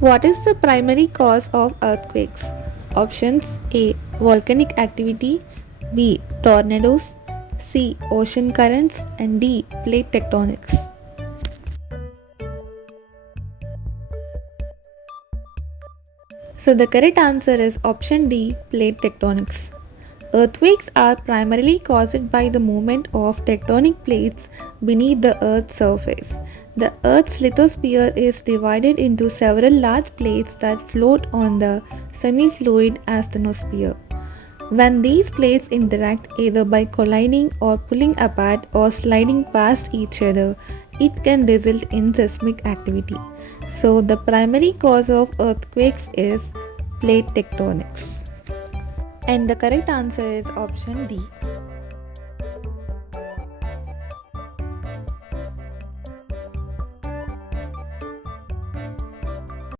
What is the primary cause of earthquakes? Options: A. Volcanic activity, B. Tornadoes, C. Ocean currents, and D. Plate tectonics. So the correct answer is option D, plate tectonics. Earthquakes are primarily caused by the movement of tectonic plates beneath the Earth's surface. The Earth's lithosphere is divided into several large plates that float on the semi-fluid asthenosphere. When these plates interact either by colliding or pulling apart or sliding past each other, it can result in seismic activity. So, the primary cause of earthquakes is plate tectonics. And the correct answer is option D,